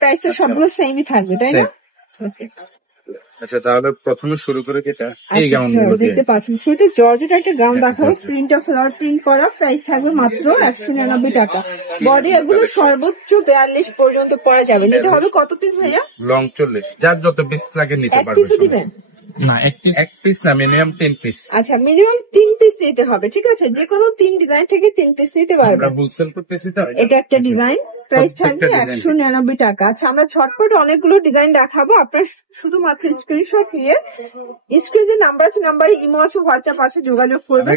Price তো সবগুলো সেমই থাকবে তাই না? আচ্ছা তাহলে প্রথমে শুরু করে যেটা এই গাউন দেখতে পাচ্ছেন, শুরুতে জর্জেট একটা গাউন দেখাবো, প্রিন্টটা ফ্লাওয়ার প্রিন্ট করা, প্রাইস থাকবে মাত্র 199 টাকা। বডি এগুলো সর্বোচ্চ 42 পর্যন্ত পরা যাবে। নিতে হবে কত পিস ভাইয়া? লং 40, যার যত পিস লাগে নিতে পারবে। এক পিসও দিবেন না? এক পিস না, মিনিমাম 3 পিস। আচ্ছা মিনিমাম 3 পিস নিতে হবে, ঠিক আছে? যে কোনো 3 ডিজাইন থেকে 3 পিস নিতে পারবেন। আমরা হোলসেল করতেছি তো। এটা একটা ডিজাইন, প্রাইস থাকবে 199 টাকা। আচ্ছা আমরা ছটপট অনেকগুলো ডিজাইন দেখাবো, আপনার শুধুমাত্র স্ক্রিনশট নিয়ে স্ক্রিনে যে নাম্বার আছে, নাম্বারে ইমো আছে, হোয়াটসঅ্যাপ আছে, যোগাযোগ করবেন,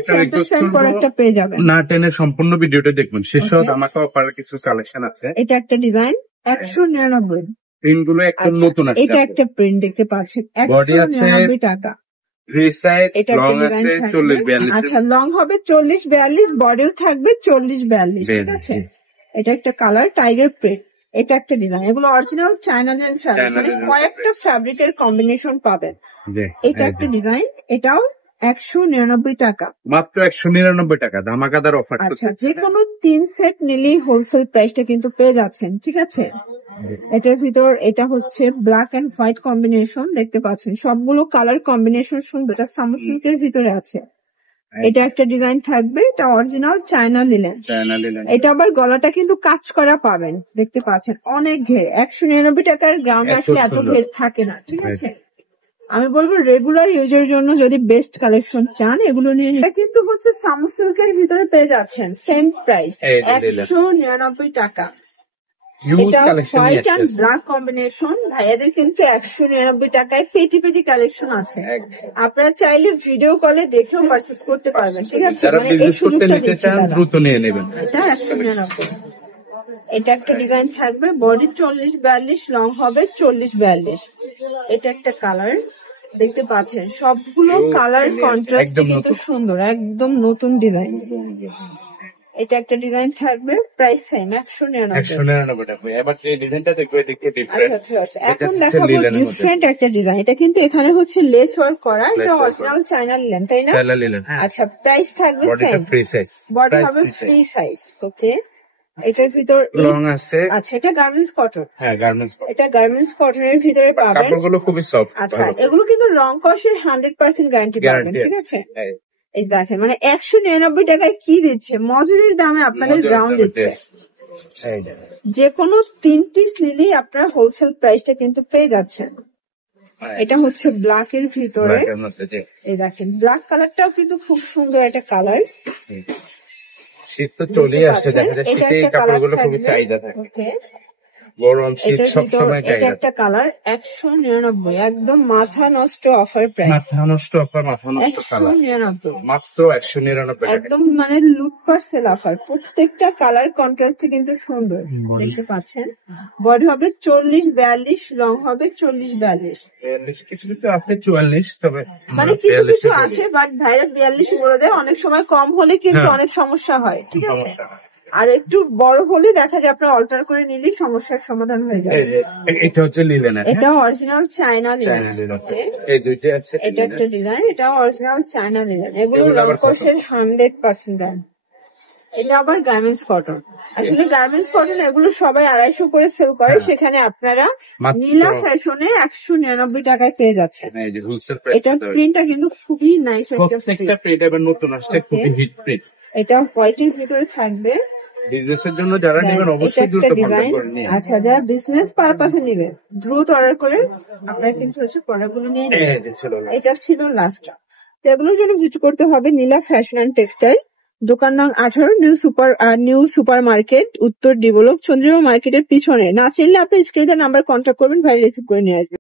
সেন্ড করে একটা পেয়ে যাবেন। না টেনে সম্পূর্ণ ভিডিওটা দেখবেন, শেষে আমাকে অফারের কিছু কালেকশন আছে। এটা একটা ডিজাইন 199, প্রিন্ট গুলো একদম নতুন আছে। এটা একটা প্রিন্ট দেখতে পাচ্ছেন 199 টাকা। ফ্রি সাইজ লং আছে 40-42। আচ্ছা লং হবে 40-42, বডিও থাকবে 40-42, ঠিক আছে? এটা একটা কালার টাইগার প্রিন্ট, এটা একটা ডিজাইন। এগুলো অরিজিনাল চায়না ফ্যাব্রিক, মানে কয়েকটা ফ্যাব্রিকের কম্বিনেশন পাবেন। এটা একটা ডিজাইন, এটাও 199 টাকা, মাত্র 199 টাকা, ধামাকাদার অফার। আচ্ছা যে কোনো 3 সেট নিলেই হোলসেল প্রাইসটা কিন্তু পেয়ে যাচ্ছেন, ঠিক আছে? এটার ভিতর এটা হচ্ছে ব্ল্যাক এন্ড হোয়াইট কম্বিনেশন, দেখতে পাচ্ছেন সবগুলো কালার কম্বিনেশন সুন্দর। এটা সামর সিল্কের ভিতরে আছে। এটা একটা ডিজাইন থাকবে, এটা অরিজিনাল চায়না লিনেন। এটা আবার গলাটা কিন্তু কাজ করা পাবেন, দেখতে পাচ্ছেন অনেক ঘের। 199 টাকার গ্রামে আসলে এত ঘের থাকে না, ঠিক আছে? আমি বলবো রেগুলার ইউজের জন্য যদি বেস্ট কালেকশন চান এগুলো নিয়ে। এটা কিন্তু হচ্ছে সামর সিল্কের ভিতরে পেয়ে যাচ্ছেন, সেম প্রাইস 199 টাকা। এটা হোয়াইট এন্ড ব্ল্যাক কম্বিনেশন, ভাইয়াদের কিন্তু 199 টাকায় পেটি পেটি কালেকশন আছে। আপনারা চাইলে ভিডিও কলে দেখেও পারচেজ করতে পারবেন, ঠিক আছে? দ্রুত নিয়ে নেবেন। এটা 199। এটা একটা ডিজাইন থাকবে, বডি 40-42, লং হবে 40-42। এটা একটা কালার, দেখতে পাচ্ছেন সবগুলো কালার কন্ট্রাস্ট কিন্তু সুন্দর, একদম নতুন ডিজাইন। এটা একটা ডিজাইন থাকবে, প্রাইস সেম 199 টাকা। এবার যে ডিজাইনটা দেখবো এটা একটু ডিফারেন্ট। আচ্ছা এখন দেখাবো ডিফারেন্ট একটা ডিজাইন। এটা কিন্তু এখানে হচ্ছে লেস ওয়ার্ক করা, এটা অরিজিনাল চায়না লিনেন, তাই না? আচ্ছা প্রাইস থাকবে সেম, ফ্রি সাইজ, বডি হবে ফ্রি সাইজ। ওকে, এটার ভিতর লং আছে। আচ্ছা এটা গার্মেন্টস কটন। হ্যাঁ গার্মেন্টস, এটা গার্মেন্টস কটনের ভিতরে পাবেন। কাপড়গুলো খুবই সফট। আচ্ছা এগুলো কিন্তু রং কষের 100% গ্যারান্টি পাবেন, ঠিক আছে? এই দেখেন মানে 199 টাকায় কি দিচ্ছে, মজুরির দামে আপনাদের গ্রাউন্ড দিচ্ছে। যে কোনো 3 পিস নিলেই আপনার হোলসেল প্রাইসটা কিন্তু পেয়ে যাচ্ছেন। এটা হচ্ছে ব্ল্যাক এর ভিতরে, এই দেখেন ব্ল্যাক কালারটাও কিন্তু খুব সুন্দর একটা কালার। শীত তো চলেই আসছে, দেখা যায় শীতে এই কাপড়গুলো খুবই চাহিদা থাকে। গরম শীত সব সময় চাহিদা। এটা একটা কালার 199, একদম মাথা নষ্ট অফার প্রাইস। মাথা নষ্ট অফার, মাথা নষ্ট কালার 199, মাত্র 199 টাকা, একদম মানে লুটপাট সেল অফার। প্রত্যেকটা কালার কন্ট্রাস্টে কিন্তু সুন্দর, দেখতে পাচ্ছেন। বডি হবে 40-42, লং হবে 40-42, কিছু কিছু আছে 44, তবে মানে কিছু কিছু আছে, বাট ভাইরা 42 বলে দেয়। অনেক সময় কম হলে কিন্তু অনেক সমস্যা হয়, ঠিক আছে? আর একটু বড় হলে দেখা যায় আপনার অল্টার করে নিলেই সমস্যার সমাধান হয়ে যায়। এটা হচ্ছে লিলেন, এটা অরিজিনাল চায়না লিনেন। এই দুইটা আছে। এটা একটা ডিজাইন, এটা অরিজিনাল চায়না লিনেন। এগুলো রং কষের 100% গ্যারান্টি। এটা আবার গার্মেন্টস কটন। আসলে গার্মেন্টস কটন এগুলো সবাই 250 করে সেল করে, সেখানে আপনারা নীলা ফ্যাশনে 199 টাকায় পেয়ে যাচ্ছেন। এটার প্রিন্টটা কিন্তু খুবই নাইস একটা প্রিন্ট, এবার নতুন আসছে, খুবই হিট প্রিন্ট। এটা হোয়াইটের ভিতরে থাকবে। বিজনেসের জন্য যারা নেবেন অবশ্যই দ্রুত অর্ডার করে নিন। আচ্ছা যারা বিজনেস পারপাসে নেবেন দ্রুত অর্ডার করে আপনারা কিন্তু হচ্ছে প্রোডাক্টগুলো নিয়ে নেবেন। এটা ছিল লাস্ট। এগুলোর জন্য ভিজিট করতে হবে নীলা ফ্যাশন এন্ড টেক্সটাইল, দোকান নং 18, নিউ সুপার মার্কেট, উত্তর ডিবলক, চন্দ্রিমা মার্কেটের পিছনে। না চিনলে আপনি স্ক্রিনে নাম্বার কন্ট্যাক্ট করবেন, ভাই রিসিভ করে নিয়ে আসবেন।